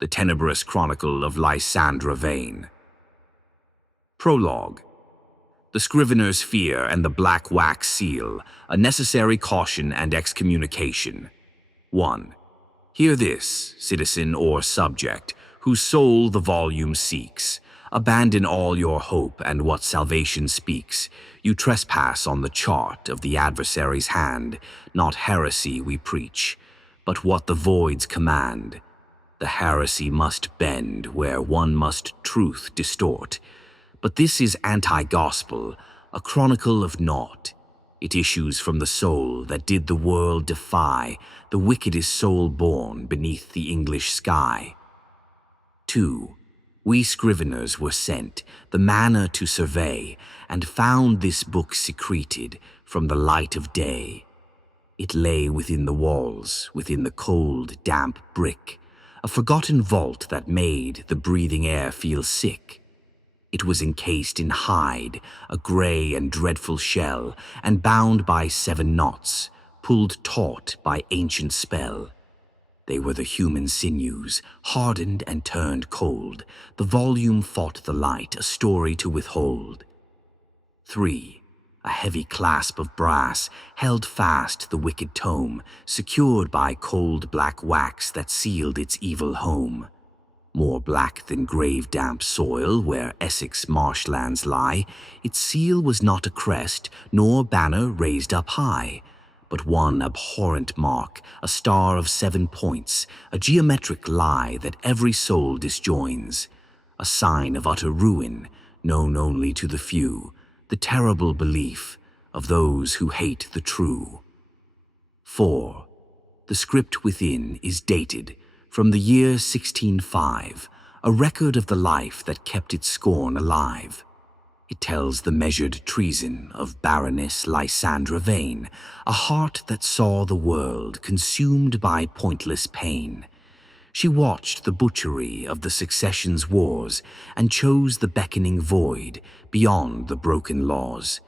The Tenebrous Chronicle of Lysandra Vane. Prologue. The scrivener's fear and the black wax seal, a necessary caution and excommunication. 1. Hear this, citizen or subject, whose soul the volume seeks. Abandon all your hope and what salvation speaks. You trespass on the chart of the adversary's hand. Not heresy we preach, but what the voids command. The heresy must bend where one must truth distort. But this is anti-gospel, a chronicle of naught. It issues from the soul that did the world defy, the wickedest soul born beneath the English sky. 2. We scriveners were sent, the manner to survey, and found this book secreted from the light of day. It lay within the walls, within the cold, damp brick, a forgotten vault that made the breathing air feel sick. It was encased in hide, a grey and dreadful shell, and bound by 7 knots, pulled taut by ancient spell. They were the human sinews, hardened and turned cold. The volume fought the light, a story to withhold. 3. A heavy clasp of brass held fast the wicked tome, secured by cold black wax that sealed its evil home. More black than grave-damp soil where Essex marshlands lie, its seal was not a crest, nor banner raised up high, but one abhorrent mark, a star of 7 points, a geometric lie that every soul disjoins, a sign of utter ruin, known only to the few, the terrible belief of those who hate the true. 4. The script within is dated from the year 1605, a record of the life that kept its scorn alive. It tells the measured treason of Baroness Lysandra Vane, a heart that saw the world consumed by pointless pain. She watched the butchery of the succession's wars and chose the beckoning void beyond the broken laws.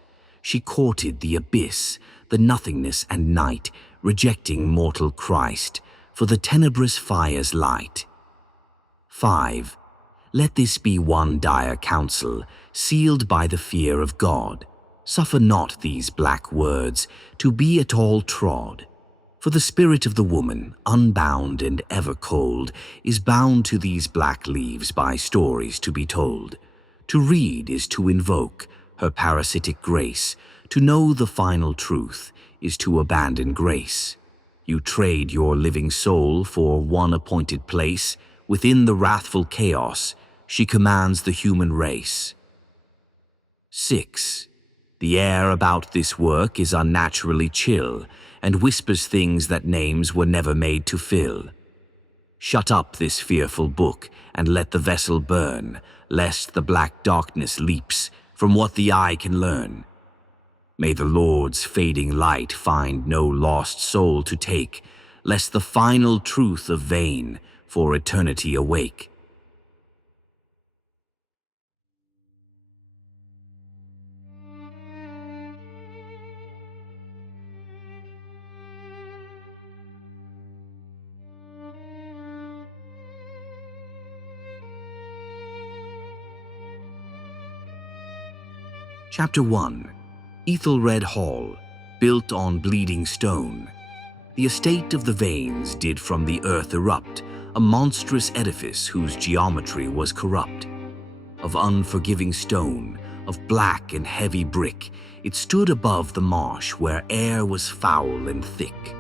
She courted the abyss, the nothingness and night, rejecting mortal Christ for the tenebrous fire's light. 5. Let this be one dire counsel, sealed by the fear of God. Suffer not these black words to be at all trod. For the spirit of the woman, unbound and ever cold, is bound to these black leaves by stories to be told. To read is to invoke her parasitic grace. To know the final truth is to abandon grace. You trade your living soul for one appointed place. Within the wrathful chaos, she commands the human race. 6. The air about this work is unnaturally chill, and whispers things that names were never made to fill. Shut up this fearful book, and let the vessel burn, lest the black darkness leaps from what the eye can learn. May the Lord's fading light find no lost soul to take, lest the final truth of Vane for eternity awake. Chapter 1. Aethelred Hall, built on bleeding stone. The estate of the Vanes did from the earth erupt, a monstrous edifice whose geometry was corrupt. Of unforgiving stone, of black and heavy brick, it stood above the marsh where air was foul and thick.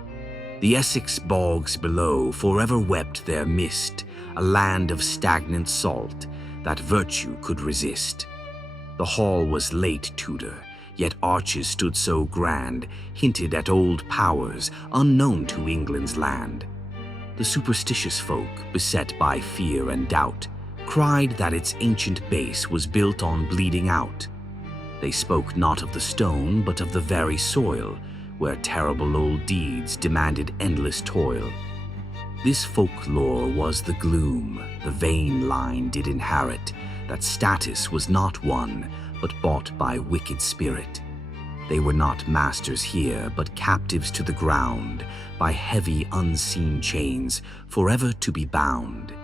The Essex bogs below forever wept their mist, a land of stagnant salt that virtue could resist. The hall was late Tudor, yet arches stood so grand, hinted at old powers unknown to England's land. The superstitious folk, beset by fear and doubt, cried that its ancient base was built on bleeding out. They spoke not of the stone, but of the very soil, where terrible old deeds demanded endless toil. This folklore was the gloom the Vane line did inherit, that status was not won, but bought by wicked spirit. They were not masters here, but captives to the ground, by heavy unseen chains, forever to be bound.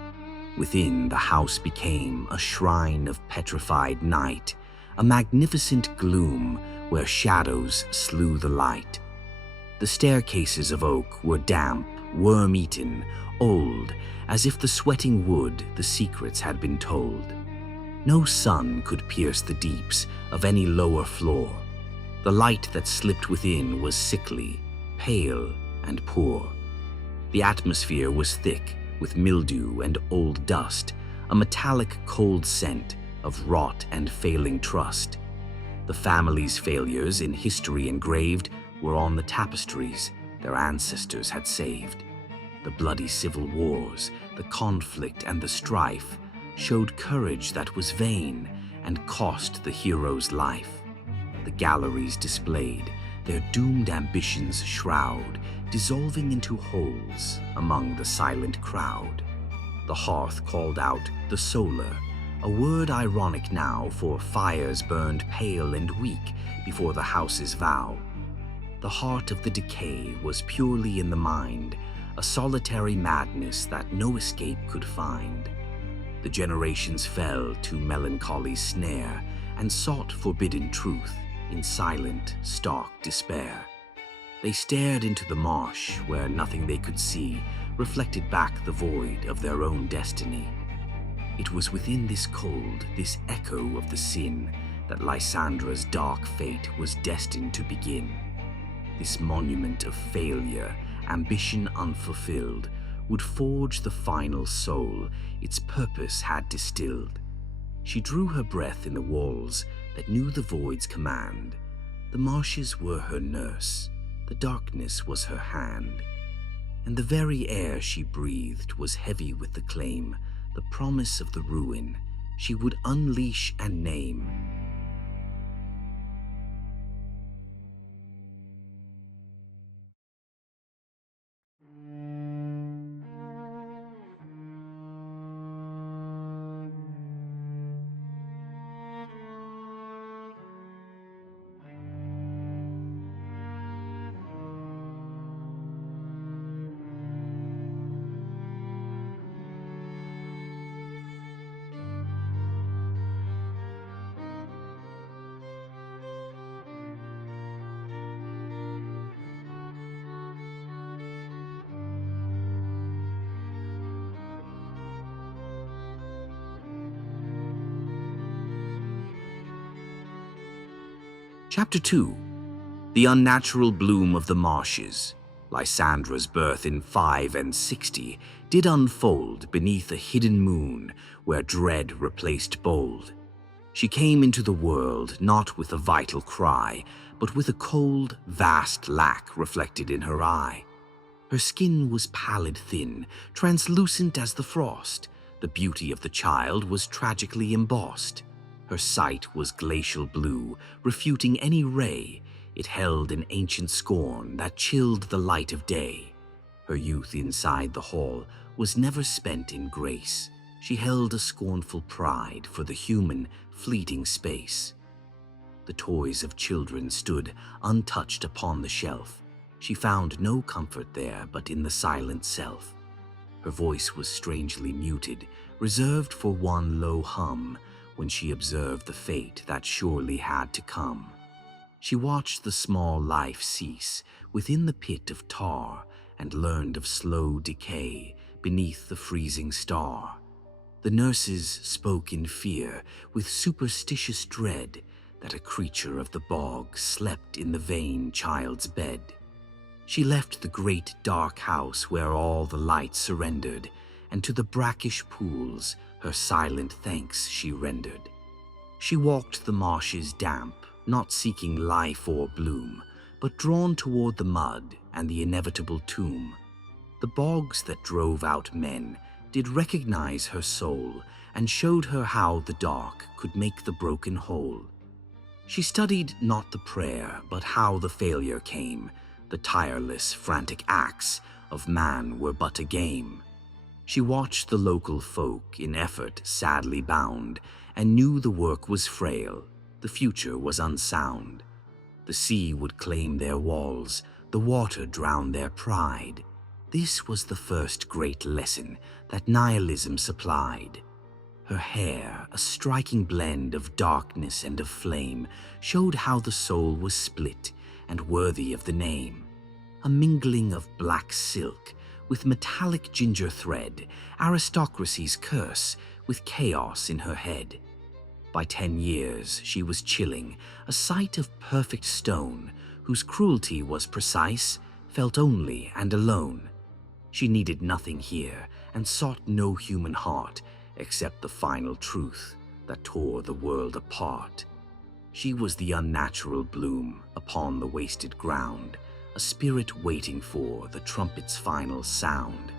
Within, the house became a shrine of petrified night, a magnificent gloom where shadows slew the light. The staircases of oak were damp, worm-eaten, old, as if the sweating wood the secrets had been told. No sun could pierce the deeps of any lower floor. The light that slipped within was sickly, pale, and poor. The atmosphere was thick with mildew and old dust, a metallic cold scent of rot and failing trust. The family's failures in history engraved were on the tapestries their ancestors had saved. The bloody civil wars, the conflict and the strife showed courage that was vain and cost the hero's life. The galleries displayed their doomed ambitions' shroud, dissolving into holes among the silent crowd. The hearth called out the solar, a word ironic now, for fires burned pale and weak before the house's vow. The heart of the decay was purely in the mind, a solitary madness that no escape could find. The generations fell to melancholy's snare and sought forbidden truth in silent, stark despair. They stared into the marsh where nothing they could see reflected back the void of their own destiny. It was within this cold, this echo of the sin, that Lysandra's dark fate was destined to begin. This monument of failure, ambition unfulfilled, would forge the final soul its purpose had distilled. She drew her breath in the walls that knew the void's command. The marshes were her nurse, the darkness was her hand, and the very air she breathed was heavy with the claim, the promise of the ruin she would unleash and name. Chapter 2. The Unnatural Bloom of the Marshes. Lysandra's birth in 560 did unfold beneath a hidden moon where dread replaced bold. She came into the world not with a vital cry, but with a cold, vast lack reflected in her eye. Her skin was pallid thin, translucent as the frost. The beauty of the child was tragically embossed. Her sight was glacial blue, refuting any ray. It held an ancient scorn that chilled the light of day. Her youth inside the hall was never spent in grace. She held a scornful pride for the human, fleeting space. The toys of children stood untouched upon the shelf. She found no comfort there but in the silent self. Her voice was strangely muted, reserved for one low hum, when she observed the fate that surely had to come. She watched the small life cease within the pit of tar and learned of slow decay beneath the freezing star. The nurses spoke in fear with superstitious dread that a creature of the bog slept in the vain child's bed. She left the great dark house where all the light surrendered, and to the brackish pools her silent thanks she rendered. She walked the marshes damp, not seeking life or bloom, but drawn toward the mud and the inevitable tomb. The bogs that drove out men did recognize her soul and showed her how the dark could make the broken whole. She studied not the prayer, but how the failure came. The tireless, frantic acts of man were but a game. She watched the local folk in effort sadly bound, and knew the work was frail, the future was unsound. The sea would claim their walls, the water drown their pride. This was the first great lesson that nihilism supplied. Her hair, a striking blend of darkness and of flame, showed how the soul was split and worthy of the name. A mingling of black silk with metallic ginger thread, aristocracy's curse with chaos in her head. By 10 years, she was chilling, a sight of perfect stone, whose cruelty was precise, felt only and alone. She needed nothing here, and sought no human heart, except the final truth that tore the world apart. She was the unnatural bloom upon the wasted ground, a spirit waiting for the trumpet's final sound.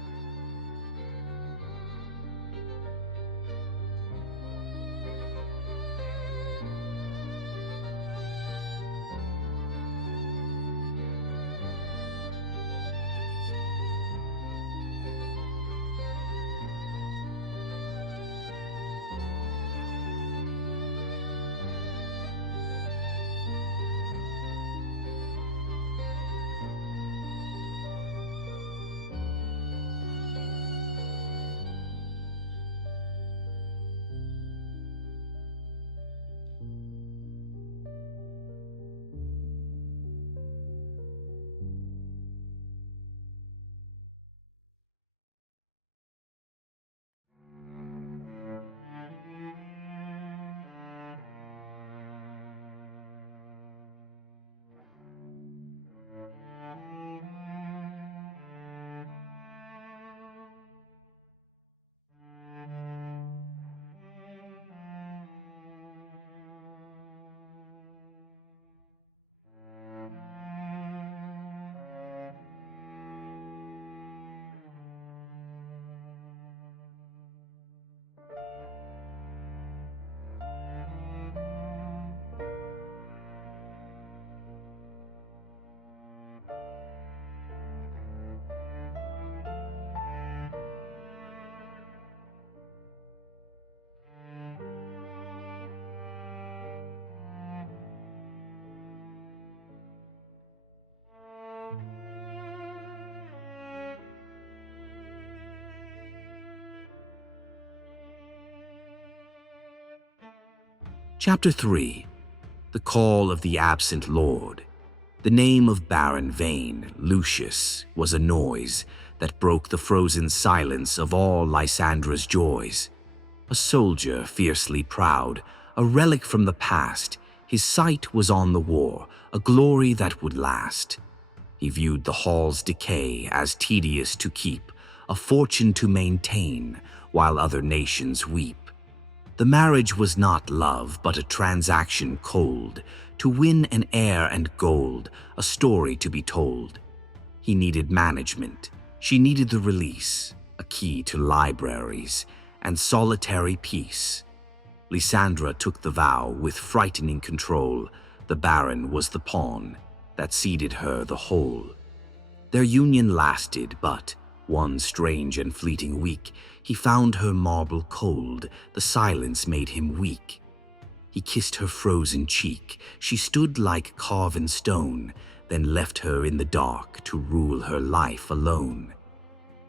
Chapter 3. The Call of the Absent Lord. The name of Baron Vane, Lucius, was a noise that broke the frozen silence of all Lysandra's joys. A soldier fiercely proud, a relic from the past, his sight was on the war, a glory that would last. He viewed the hall's decay as tedious to keep, a fortune to maintain, while other nations weep. The marriage was not love, but a transaction cold, to win an heir and gold, a story to be told. He needed management, she needed the release, a key to libraries, and solitary peace. Lysandra took the vow with frightening control. The Baron was the pawn that ceded her the whole. Their union lasted but one strange and fleeting week. He found her marble cold, the silence made him weak. He kissed her frozen cheek, she stood like carven stone, then left her in the dark to rule her life alone.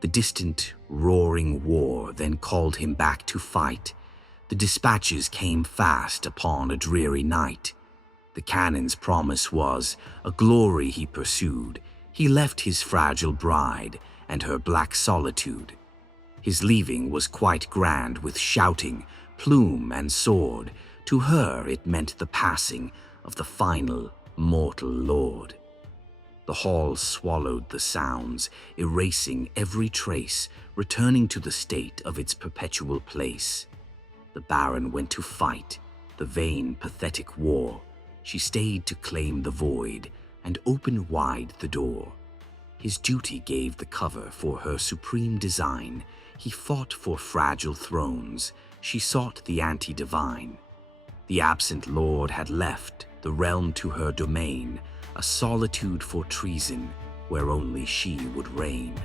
The distant, roaring war then called him back to fight. The dispatches came fast upon a dreary night. The cannon's promise was a glory he pursued. He left his fragile bride and her black solitude. His leaving was quite grand with shouting, plume and sword. To her it meant the passing of the final mortal lord. The hall swallowed the sounds, erasing every trace, returning to the state of its perpetual place. The Baron went to fight, the vain, pathetic war. She stayed to claim the void and open wide the door. His duty gave the cover for her supreme design. He fought for fragile thrones, she sought the anti-divine. The absent lord had left the realm to her domain, a solitude for treason where only she would reign.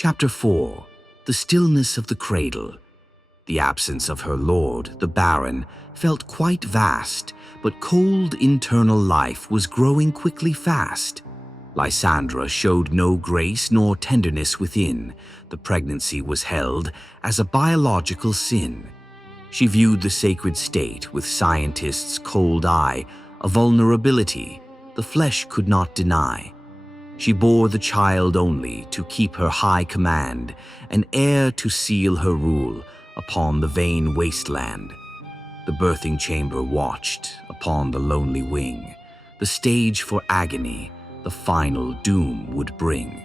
Chapter 4. The Stillness of the Cradle. The absence of her lord, the Baron, felt quite vast, but cold internal life was growing quickly fast. Lysandra showed no grace nor tenderness within. The pregnancy was held as a biological sin. She viewed the sacred state with scientists' cold eye, a vulnerability the flesh could not deny. She bore the child only to keep her high command, an heir to seal her rule upon the vain wasteland. The birthing chamber watched upon the lonely wing, the stage for agony the final doom would bring.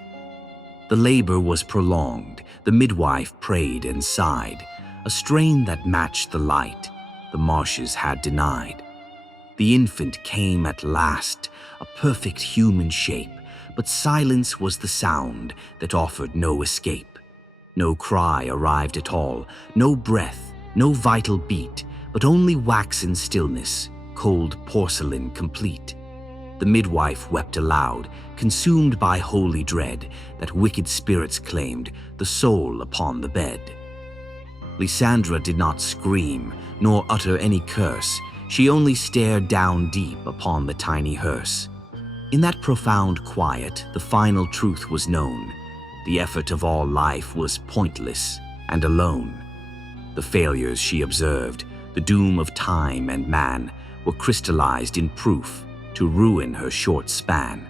The labor was prolonged, the midwife prayed and sighed, a strain that matched the light the marshes had denied. The infant came at last, a perfect human shape, but silence was the sound that offered no escape. No cry arrived at all, no breath, no vital beat, but only waxen stillness, cold porcelain complete. The midwife wept aloud, consumed by holy dread that wicked spirits claimed the soul upon the bed. Lysandra did not scream, nor utter any curse. She only stared down deep upon the tiny hearse. In that profound quiet, the final truth was known. The effort of all life was pointless and alone. The failures she observed, the doom of time and man, were crystallized in proof to ruin her short span.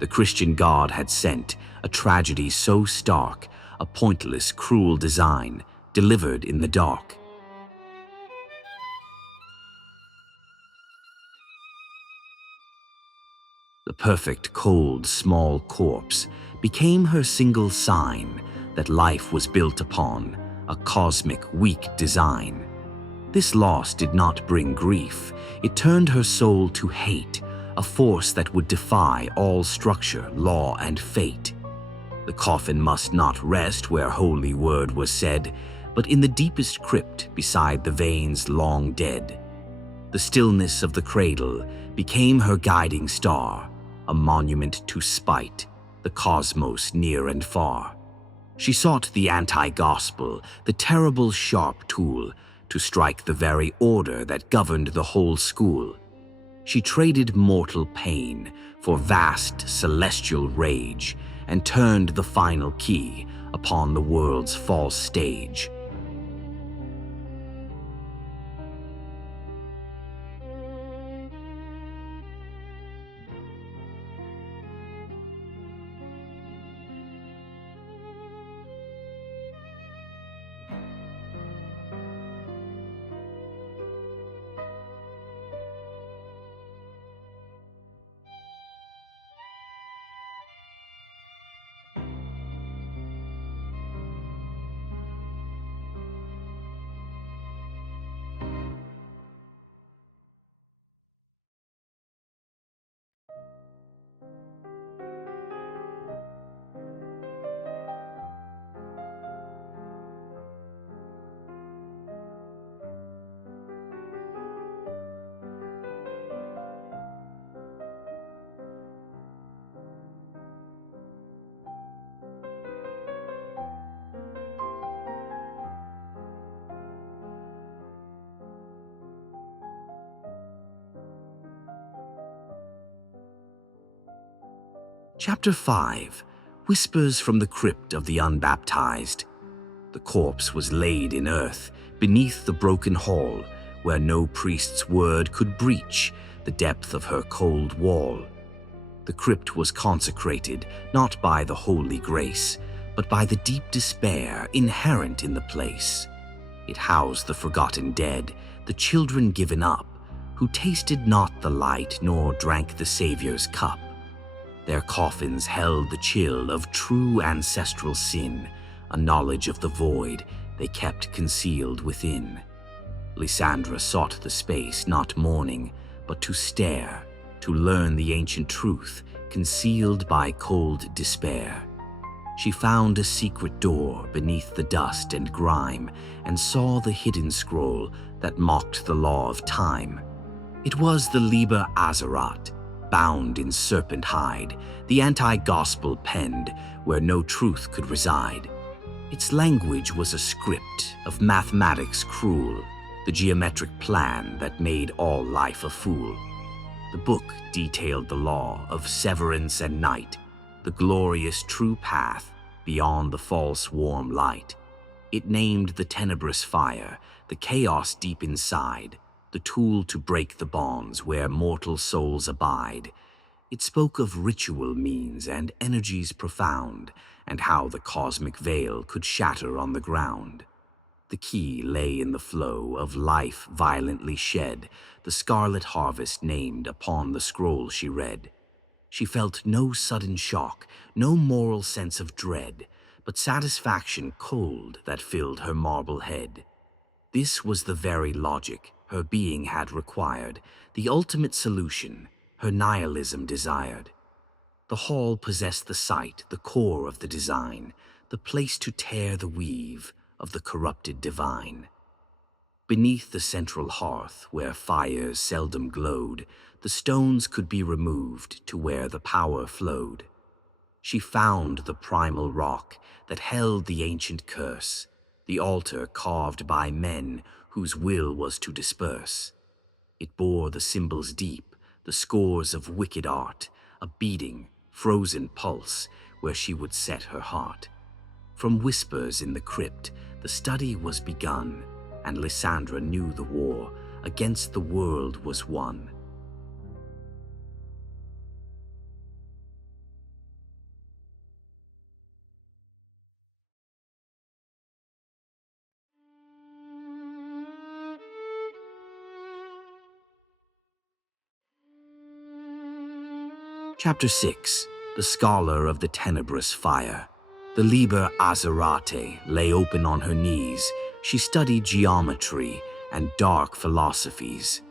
The Christian God had sent a tragedy so stark, a pointless, cruel design, delivered in the dark. The perfect, cold, small corpse became her single sign that life was built upon, a cosmic, weak design. This loss did not bring grief. It turned her soul to hate, a force that would defy all structure, law, and fate. The coffin must not rest where holy word was said, but in the deepest crypt beside the veins long dead. The stillness of the cradle became her guiding star, a monument to spite, the cosmos near and far. She sought the anti-gospel, the terrible sharp tool, to strike the very order that governed the whole school. She traded mortal pain for vast celestial rage, and turned the final key upon the world's false stage. Chapter 5. Whispers from the Crypt of the Unbaptized. The corpse was laid in earth, beneath the broken hall, where no priest's word could breach the depth of her cold wall. The crypt was consecrated not by the holy grace, but by the deep despair inherent in the place. It housed the forgotten dead, the children given up, who tasted not the light nor drank the Savior's cup. Their coffins held the chill of true ancestral sin, a knowledge of the void they kept concealed within. Lysandra sought the space, not mourning, but to stare, to learn the ancient truth concealed by cold despair. She found a secret door beneath the dust and grime, and saw the hidden scroll that mocked the law of time. It was the Liber Azerate, bound in serpent hide, the anti-gospel penned where no truth could reside. Its language was a script of mathematics cruel, the geometric plan that made all life a fool. The book detailed the law of severance and night, the glorious true path beyond the false warm light. It named the tenebrous fire, the chaos deep inside, the tool to break the bonds where mortal souls abide. It spoke of ritual means and energies profound, and how the cosmic veil could shatter on the ground. The key lay in the flow of life violently shed, the scarlet harvest named upon the scroll she read. She felt no sudden shock, no moral sense of dread, but satisfaction cold that filled her marble head. This was the very logic her being had required, the ultimate solution her nihilism desired. The hall possessed the site, the core of the design, the place to tear the weave of the corrupted divine. Beneath the central hearth, where fires seldom glowed, the stones could be removed to where the power flowed. She found the primal rock that held the ancient curse, the altar carved by men whose will was to disperse. It bore the symbols deep, the scores of wicked art, a beating, frozen pulse where she would set her heart. From whispers in the crypt, the study was begun, and Lysandra knew the war against the world was won. Chapter 6. The Scholar of the Tenebrous Fire. The Liber Azerate lay open on her knees. She studied geometry and dark philosophies.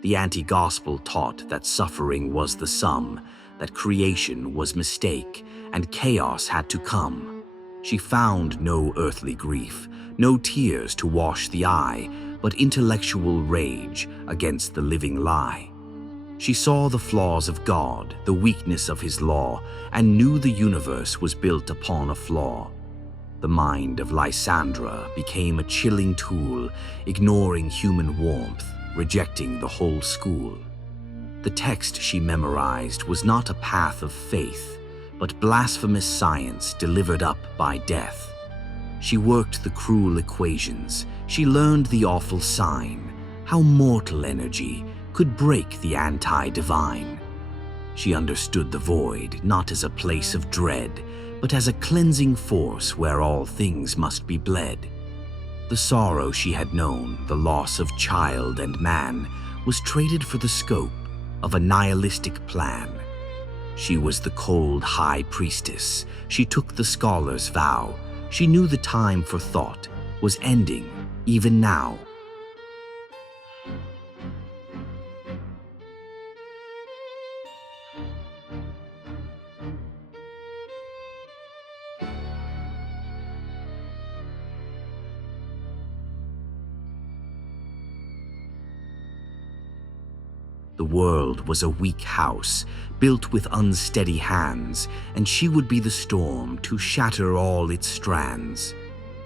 The anti-gospel taught that suffering was the sum, that creation was mistake, and chaos had to come. She found no earthly grief, no tears to wash the eye, but intellectual rage against the living lie. She saw the flaws of God, the weakness of his law, and knew the universe was built upon a flaw. The mind of Lysandra became a chilling tool, ignoring human warmth, rejecting the whole school. The text she memorized was not a path of faith, but blasphemous science delivered up by death. She worked the cruel equations, she learned the awful sign, how mortal energy could break the anti-divine. She understood the void not as a place of dread, but as a cleansing force where all things must be bled. The sorrow she had known, the loss of child and man, was traded for the scope of a nihilistic plan. She was the cold high priestess. She took the scholar's vow. She knew the time for thought was ending, even now. The world was a weak house, built with unsteady hands, and she would be the storm to shatter all its strands.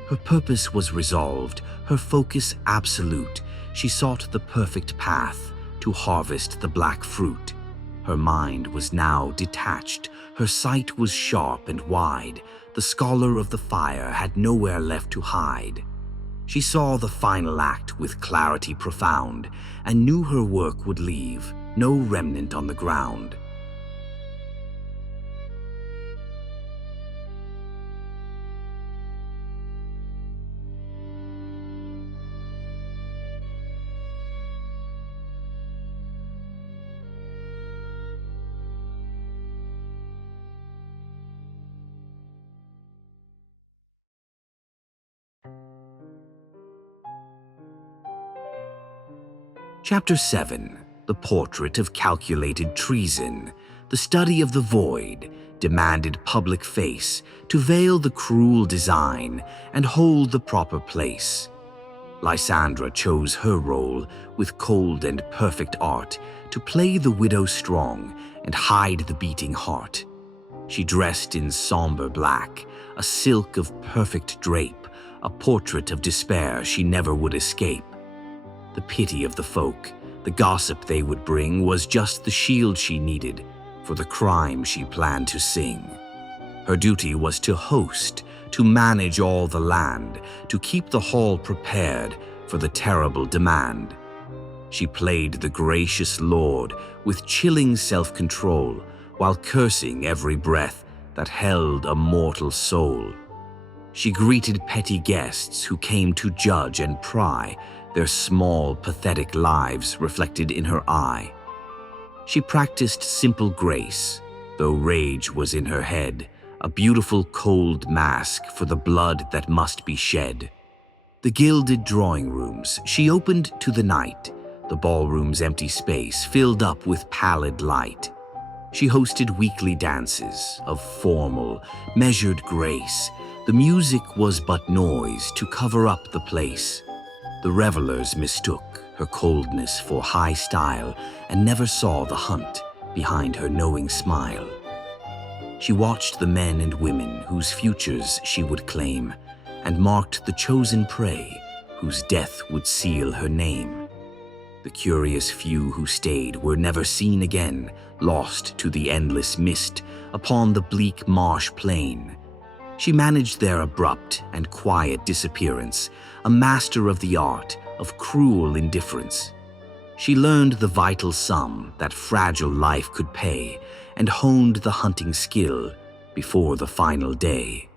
Her purpose was resolved, her focus absolute. She sought the perfect path to harvest the black fruit. Her mind was now detached, her sight was sharp and wide. The scholar of the fire had nowhere left to hide. She saw the final act with clarity profound, and knew her work would leave no remnant on the ground. Chapter 7. The Portrait of Calculated Treason. The study of the void demanded public face to veil the cruel design and hold the proper place. Lysandra chose her role with cold and perfect art to play the widow strong, and hide the beating heart. She dressed in somber black, a silk of perfect drape, a portrait of despair she never would escape. The pity of the folk, the gossip they would bring, was just the shield she needed for the crime she planned to sing. Her duty was to host, to manage all the land, to keep the hall prepared for the terrible demand. She played the gracious lord with chilling self-control, while cursing every breath that held a mortal soul. She greeted petty guests who came to judge and pry, their small, pathetic lives reflected in her eye. She practiced simple grace, though rage was in her head, a beautiful cold mask for the blood that must be shed. The gilded drawing rooms she opened to the night, the ballroom's empty space filled up with pallid light. She hosted weekly dances of formal, measured grace. The music was but noise to cover up the place. The revelers mistook her coldness for high style and never saw the hunt behind her knowing smile. She watched the men and women whose futures she would claim, and marked the chosen prey whose death would seal her name. The curious few who stayed were never seen again, lost to the endless mist upon the bleak marsh plain. She managed their abrupt and quiet disappearance, a master of the art of cruel indifference. She learned the vital sum that fragile life could pay, and honed the hunting skill before the final day.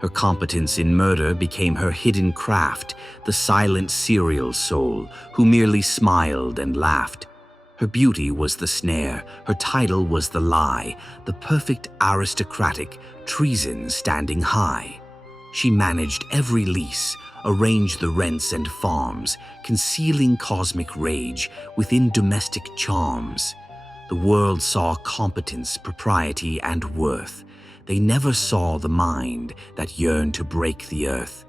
Her competence in murder became her hidden craft, the silent serial soul who merely smiled and laughed. Her beauty was the snare, her title was the lie, the perfect aristocratic treason standing high. She managed every lease, arranged the rents and farms, concealing cosmic rage within domestic charms. The world saw competence, propriety, and worth. They never saw the mind that yearned to break the earth.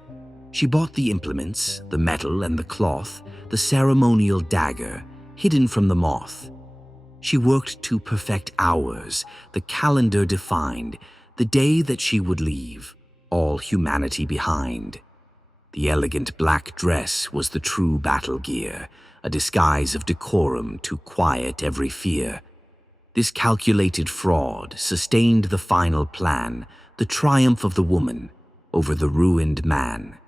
She bought the implements, the metal and the cloth, the ceremonial dagger, hidden from the moth. She worked to perfect hours, the calendar defined, the day that she would leave all humanity behind. The elegant black dress was the true battle gear, a disguise of decorum to quiet every fear. This calculated fraud sustained the final plan, the triumph of the woman over the ruined man.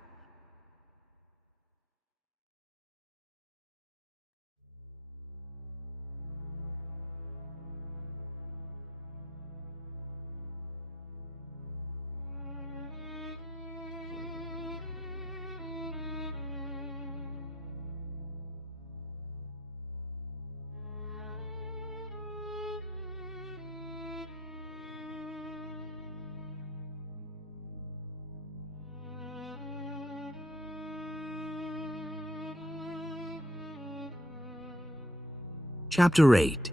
Chapter 8.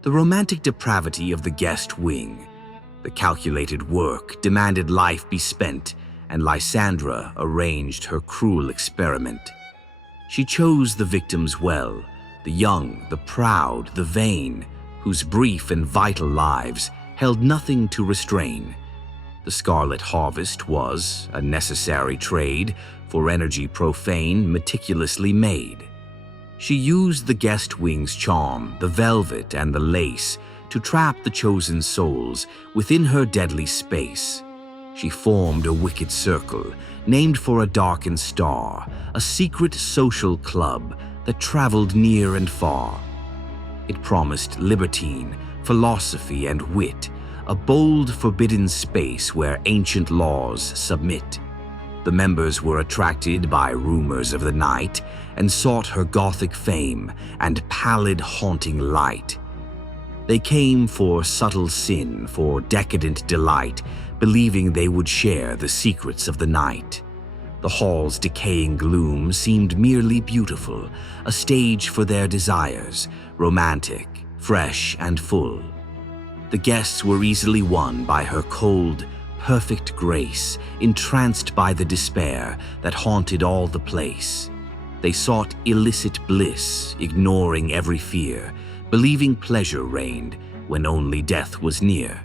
The romantic depravity of the guest wing. The calculated work demanded life be spent, and Lysandra arranged her cruel experiment. She chose the victims well, the young, the proud, the vain, whose brief and vital lives held nothing to restrain. The scarlet harvest was a necessary trade for energy profane, meticulously made. She used the guest wing's charm, the velvet and the lace, to trap the chosen souls within her deadly space. She formed a wicked circle, named for a darkened star, a secret social club that traveled near and far. It promised libertine, philosophy and wit, a bold, forbidden space where ancient laws submit. The members were attracted by rumors of the night and sought her Gothic fame and pallid, haunting light. They came for subtle sin, for decadent delight, believing they would share the secrets of the night. The hall's decaying gloom seemed merely beautiful, a stage for their desires, romantic, fresh, and full. The guests were easily won by her cold, perfect grace, entranced by the despair that haunted all the place. They sought illicit bliss, ignoring every fear, believing pleasure reigned when only death was near.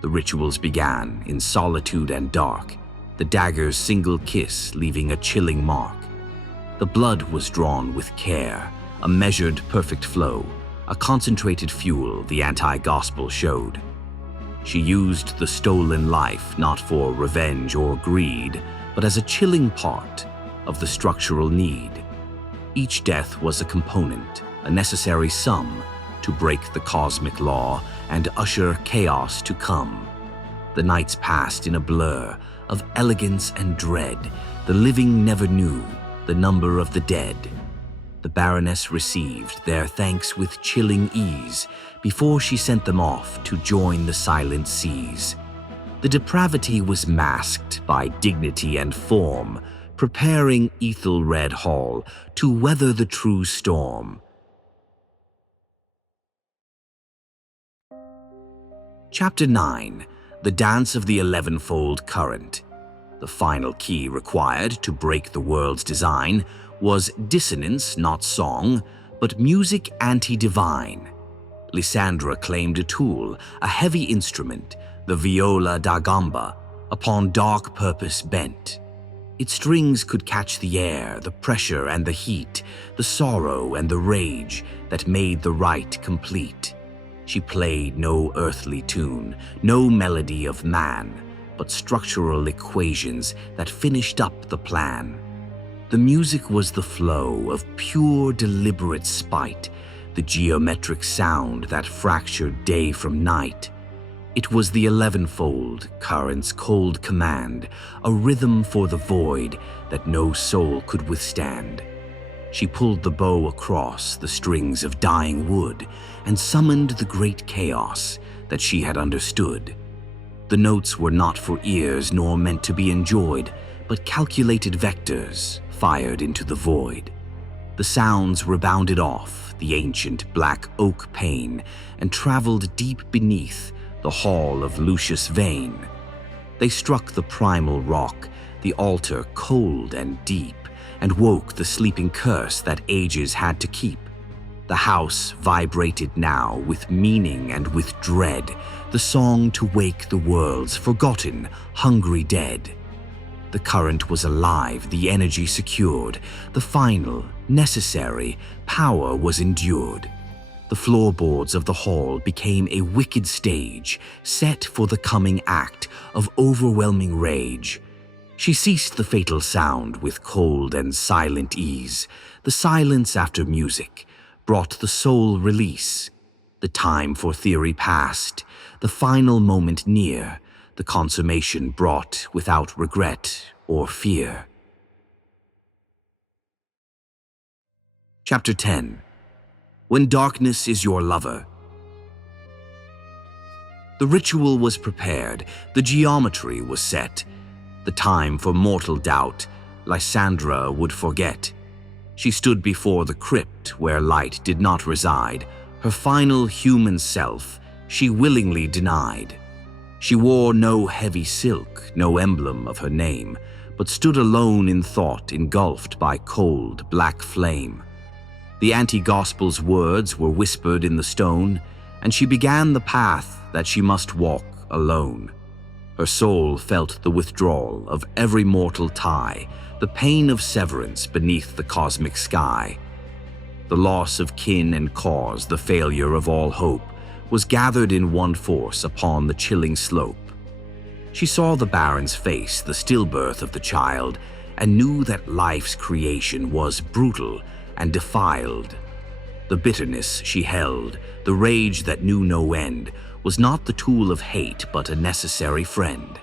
The rituals began in solitude and dark, the dagger's single kiss leaving a chilling mark. The blood was drawn with care, a measured, perfect flow, a concentrated fuel the anti-gospel showed. She used the stolen life not for revenge or greed, but as a chilling part of the structural need. Each death was a component, a necessary sum to break the cosmic law and usher chaos to come. The nights passed in a blur of elegance and dread. The living never knew the number of the dead. The Baroness received their thanks with chilling ease before she sent them off to join the silent seas. The depravity was masked by dignity and form, preparing Aethelred Hall to weather the true storm. Chapter 9. The Dance of the Elevenfold Current. The final key required to break the world's design was dissonance, not song, but music anti-divine. Lysandra claimed a tool, a heavy instrument, the viola da gamba, upon dark purpose bent. Its strings could catch the air, the pressure and the heat, the sorrow and the rage that made the rite complete. She played no earthly tune, no melody of man, but structural equations that finished up the plan. The music was the flow of pure, deliberate spite, the geometric sound that fractured day from night. It was the elevenfold current's cold command, a rhythm for the void that no soul could withstand. She pulled the bow across the strings of dying wood and summoned the great chaos that she had understood. The notes were not for ears nor meant to be enjoyed, but calculated vectors fired into the void. The sounds rebounded off the ancient black oak pane and traveled deep beneath the hall of Lucius Vane. They struck the primal rock, the altar cold and deep, and woke the sleeping curse that ages had to keep. The house vibrated now with meaning and with dread, the song to wake the world's forgotten, hungry dead. The current was alive, the energy secured, the final, necessary power was endured. The floorboards of the hall became a wicked stage, set for the coming act of overwhelming rage. She ceased the fatal sound with cold and silent ease. The silence after music brought the soul release. The time for theory past, the final moment near, the consummation brought without regret or fear. Chapter 10. When Darkness is Your Lover. The ritual was prepared, the geometry was set. The time for mortal doubt Lysandra would forget. She stood before the crypt where light did not reside. Her final human self she willingly denied. She wore no heavy silk, no emblem of her name, but stood alone in thought, engulfed by cold, black flame. The anti-gospel's words were whispered in the stone, and she began the path that she must walk alone. Her soul felt the withdrawal of every mortal tie, the pain of severance beneath the cosmic sky. The loss of kin and cause, the failure of all hope, was gathered in one force upon the chilling slope. She saw the Baron's face, the stillbirth of the child, and knew that life's creation was brutal and defiled. The bitterness she held, the rage that knew no end, was not the tool of hate but a necessary friend.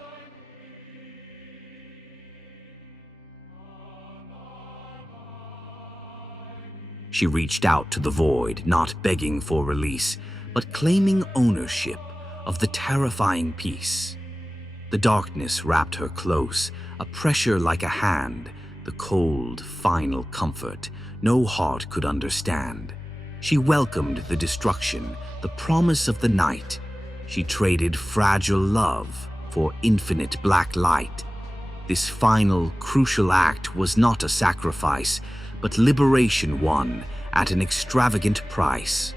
She reached out to the void, not begging for release, but claiming ownership of the terrifying peace. The darkness wrapped her close, a pressure like a hand, the cold, final comfort no heart could understand. She welcomed the destruction, the promise of the night. She traded fragile love for infinite black light. This final, crucial act was not a sacrifice, but liberation won at an extravagant price.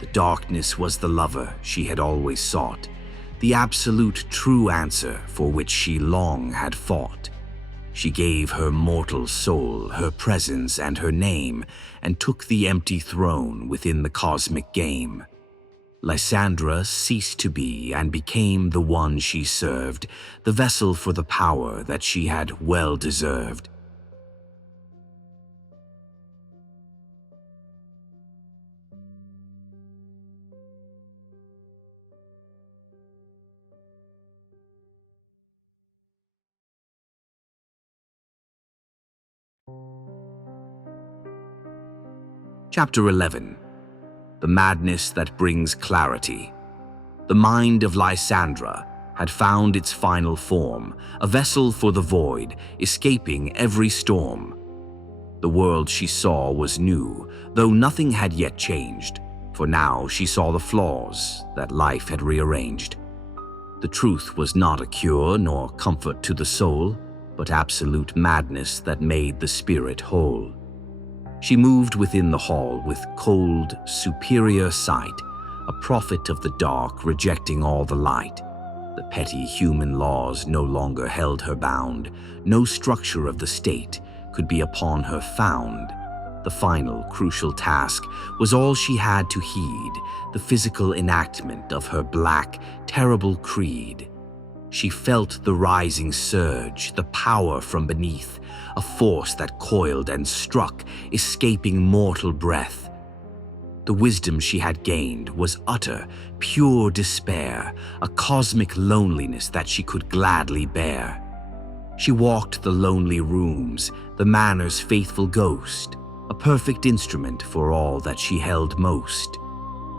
The darkness was the lover she had always sought, the absolute true answer for which she long had fought. She gave her mortal soul, her presence and her name, and took the empty throne within the cosmic game. Lysandra ceased to be and became the one she served, the vessel for the power that she had well deserved. Chapter 11. The Madness That Brings Clarity. The mind of Lysandra had found its final form, a vessel for the void, escaping every storm. The world she saw was new, though nothing had yet changed, for now she saw the flaws that life had rearranged. The truth was not a cure nor comfort to the soul, but absolute madness that made the spirit whole. She moved within the hall with cold, superior sight, a prophet of the dark rejecting all the light. The petty human laws no longer held her bound. No structure of the state could be upon her found. The final, crucial task was all she had to heed, the physical enactment of her black, terrible creed. She felt the rising surge, the power from beneath, a force that coiled and struck, escaping mortal breath. The wisdom she had gained was utter, pure despair, a cosmic loneliness that she could gladly bear. She walked the lonely rooms, the manor's faithful ghost, a perfect instrument for all that she held most.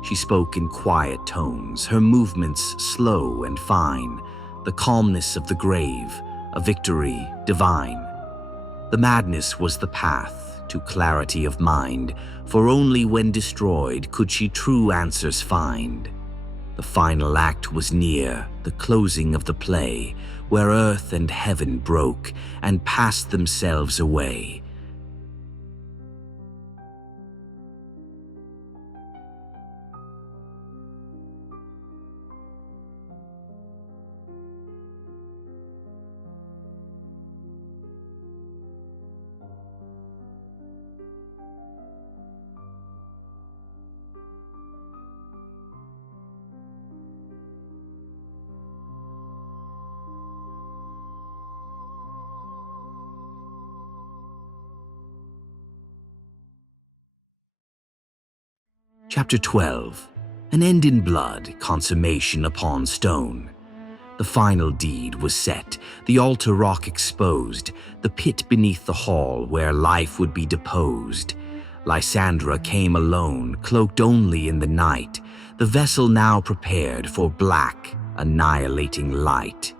She spoke in quiet tones, her movements slow and fine, the calmness of the grave, a victory divine. The madness was the path to clarity of mind, for only when destroyed could she true answers find. The final act was near, the closing of the play, where earth and heaven broke and passed themselves away. Chapter 12. An end in blood, consummation upon stone. The final deed was set, the altar rock exposed, the pit beneath the hall where life would be deposed. Lysandra came alone, cloaked only in the night, the vessel now prepared for black, annihilating light.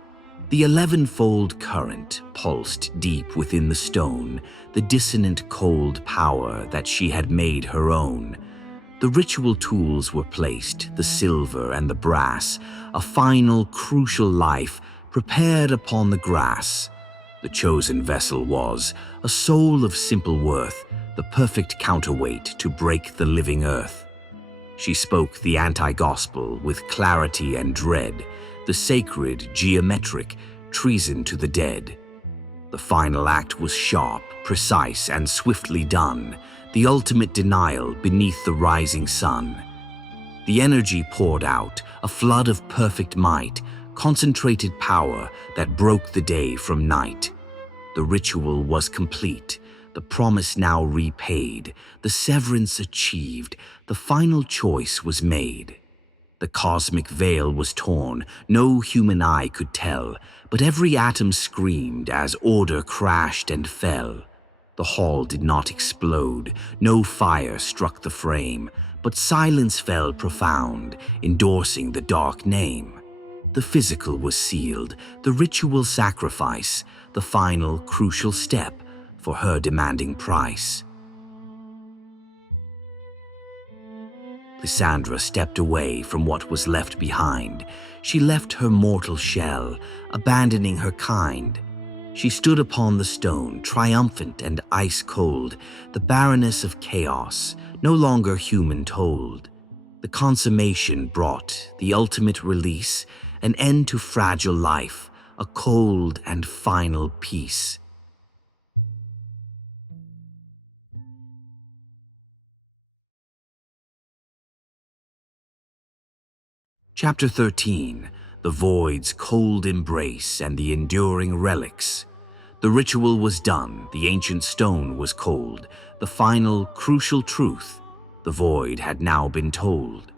The 11-fold current pulsed deep within the stone, the dissonant cold power that she had made her own. The ritual tools were placed, the silver and the brass, a final, crucial life prepared upon the grass. The chosen vessel was a soul of simple worth, the perfect counterweight to break the living earth. She spoke the anti-gospel with clarity and dread, the sacred, geometric, treason to the dead. The final act was sharp, precise, and swiftly done, the ultimate denial beneath the rising sun. The energy poured out, a flood of perfect might, concentrated power that broke the day from night. The ritual was complete, the promise now repaid, the severance achieved, the final choice was made. The cosmic veil was torn, no human eye could tell, but every atom screamed as order crashed and fell. The hall did not explode, no fire struck the frame, but silence fell profound, endorsing the dark name. The physical was sealed, the ritual sacrifice, the final crucial step for her demanding price. Lysandra stepped away from what was left behind. She left her mortal shell, abandoning her kind. She stood upon the stone, triumphant and ice-cold, the Baroness of Chaos, no longer human told. The consummation brought the ultimate release, an end to fragile life, a cold and final peace. Chapter 13. The Void's Cold Embrace and the Enduring Relics. The ritual was done, the ancient stone was cold, the final, crucial truth, the Void had now been told.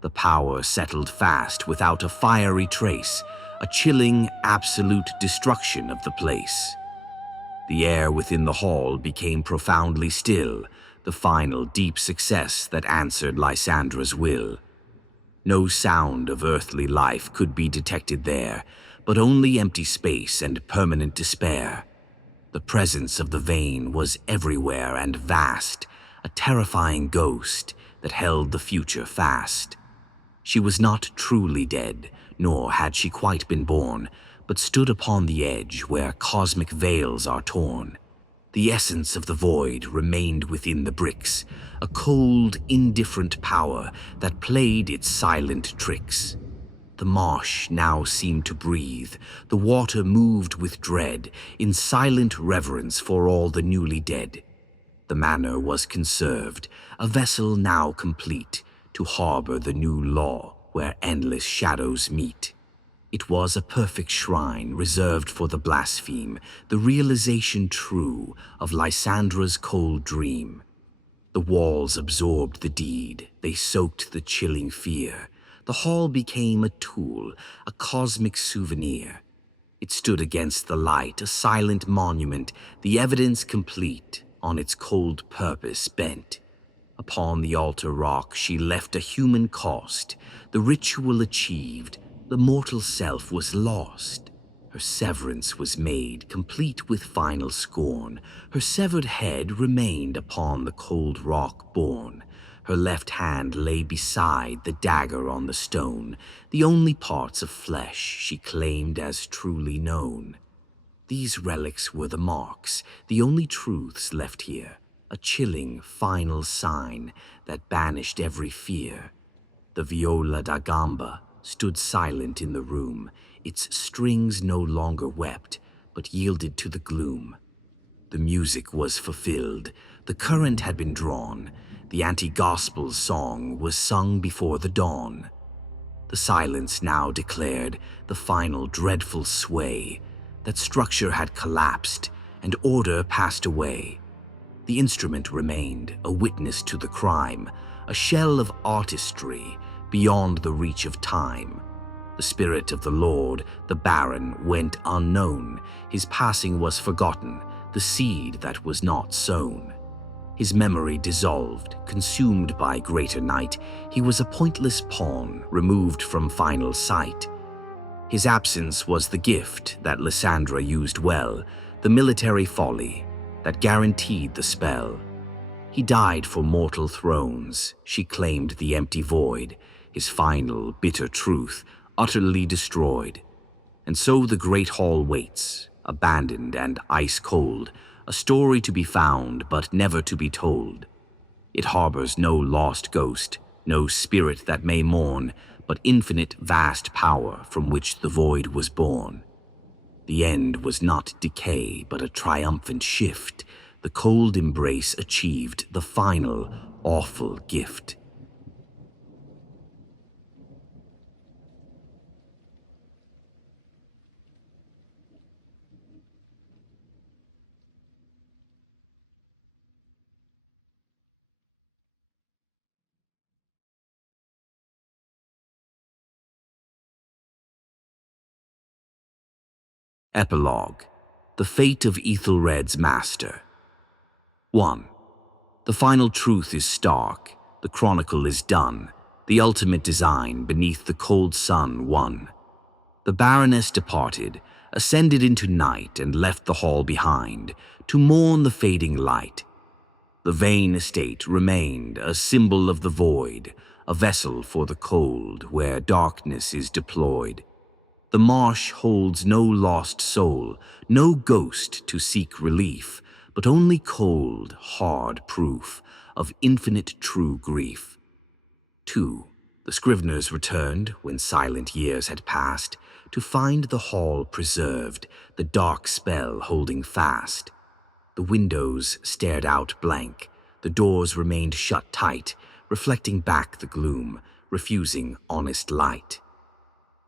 The power settled fast without a fiery trace, a chilling, absolute destruction of the place. The air within the hall became profoundly still, the final deep success that answered Lysandra's will. No sound of earthly life could be detected there, but only empty space and permanent despair. The presence of the Vane was everywhere and vast, a terrifying ghost that held the future fast. She was not truly dead, nor had she quite been born, but stood upon the edge where cosmic veils are torn. The essence of the Void remained within the bricks, a cold, indifferent power that played its silent tricks. The marsh now seemed to breathe, the water moved with dread, in silent reverence for all the newly dead. The manor was conserved, a vessel now complete, to harbor the new law where endless shadows meet. It was a perfect shrine reserved for the blaspheme, the realization true of Lysandra's cold dream. The walls absorbed the deed, they soaked the chilling fear. The hall became a tool, a cosmic souvenir. It stood against the light, a silent monument, the evidence complete, on its cold purpose bent. Upon the altar rock she left a human cost, the ritual achieved, the mortal self was lost. Her severance was made, complete with final scorn. Her severed head remained upon the cold rock borne. Her left hand lay beside the dagger on the stone, the only parts of flesh she claimed as truly known. These relics were the marks, the only truths left here, a chilling final sign that banished every fear. The viola da gamba stood silent in the room, its strings no longer wept, but yielded to the gloom. The music was fulfilled, the current had been drawn, the anti-gospel song was sung before the dawn. The silence now declared the final dreadful sway, that structure had collapsed and order passed away. The instrument remained, a witness to the crime, a shell of artistry beyond the reach of time. The spirit of the Lord, the Baron, went unknown. His passing was forgotten, the seed that was not sown. His memory dissolved, consumed by greater night. He was a pointless pawn, removed from final sight. His absence was the gift that Lysandra used well, the military folly that guaranteed the spell. He died for mortal thrones, she claimed the empty void, his final bitter truth utterly destroyed. And so the great hall waits, abandoned and ice-cold, a story to be found but never to be told. It harbors no lost ghost, no spirit that may mourn, but infinite vast power from which the void was born. The end was not decay, but a triumphant shift. The cold embrace achieved the final, awful gift. Epilogue. The Fate of Aethelred's Master. 1. The final truth is stark, the chronicle is done, the ultimate design beneath the cold sun won. The Baroness departed, ascended into night and left the hall behind, to mourn the fading light. The Vane estate remained a symbol of the void, a vessel for the cold where darkness is deployed. The marsh holds no lost soul, no ghost to seek relief, but only cold, hard proof of infinite true grief. 2. The scriveners returned, when silent years had passed, to find the hall preserved, the dark spell holding fast. The windows stared out blank, the doors remained shut tight, reflecting back the gloom, refusing honest light.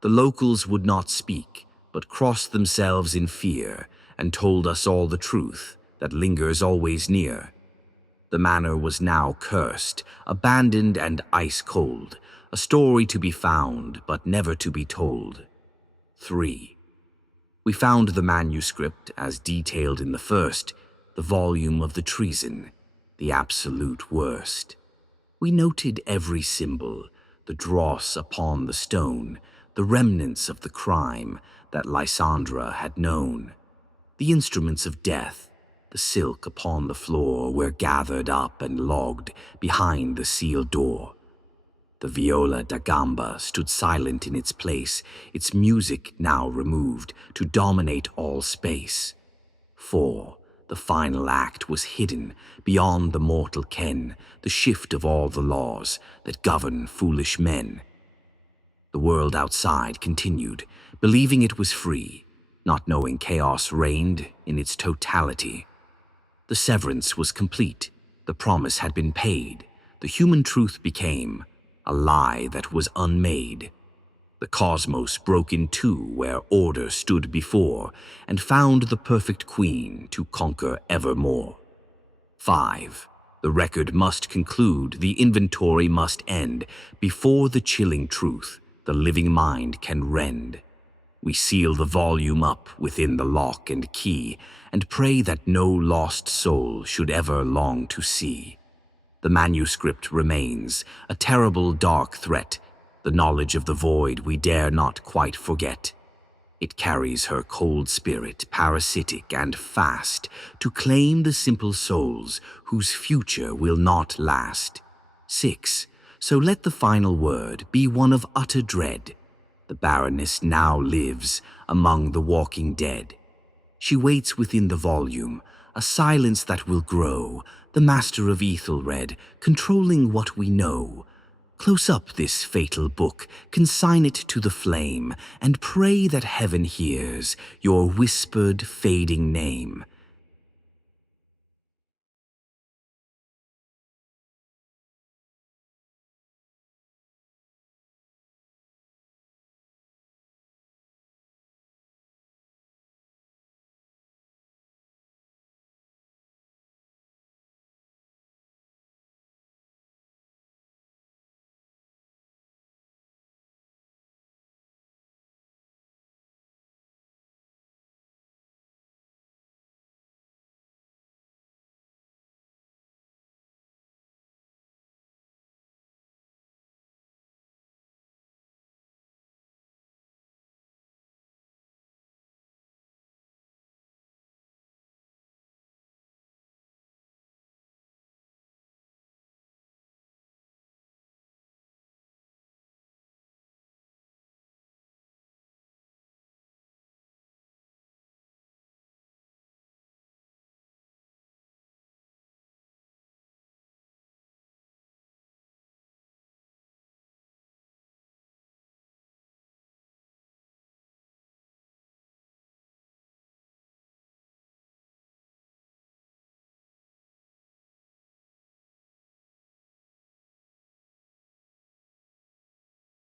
The locals would not speak, but crossed themselves in fear, and told us all the truth that lingers always near. The manor was now cursed, abandoned and ice-cold, a story to be found, but never to be told. 3. We found the manuscript, as detailed in the first, the volume of the treason, the absolute worst. We noted every symbol, the dross upon the stone, the remnants of the crime that Lysandra had known. The instruments of death, the silk upon the floor, were gathered up and logged behind the sealed door. The viola da gamba stood silent in its place, its music now removed to dominate all space. 4. The final act was hidden beyond the mortal ken, the shift of all the laws that govern foolish men. The world outside continued, believing it was free, not knowing chaos reigned in its totality. The severance was complete, the promise had been paid, the human truth became a lie that was unmade. The cosmos broke in two where order stood before, and found the perfect queen to conquer evermore. 5. The record must conclude, the inventory must end, before the chilling truth the living mind can rend. We seal the volume up within the lock and key, and pray that no lost soul should ever long to see. The manuscript remains, a terrible dark threat, the knowledge of the void we dare not quite forget. It carries her cold spirit, parasitic and fast, to claim the simple souls whose future will not last. 6. So let the final word be one of utter dread. The Baroness now lives among the walking dead. She waits within the volume, a silence that will grow, the master of Aethelred, controlling what we know. Close up this fatal book, consign it to the flame, and pray that heaven hears your whispered, fading name.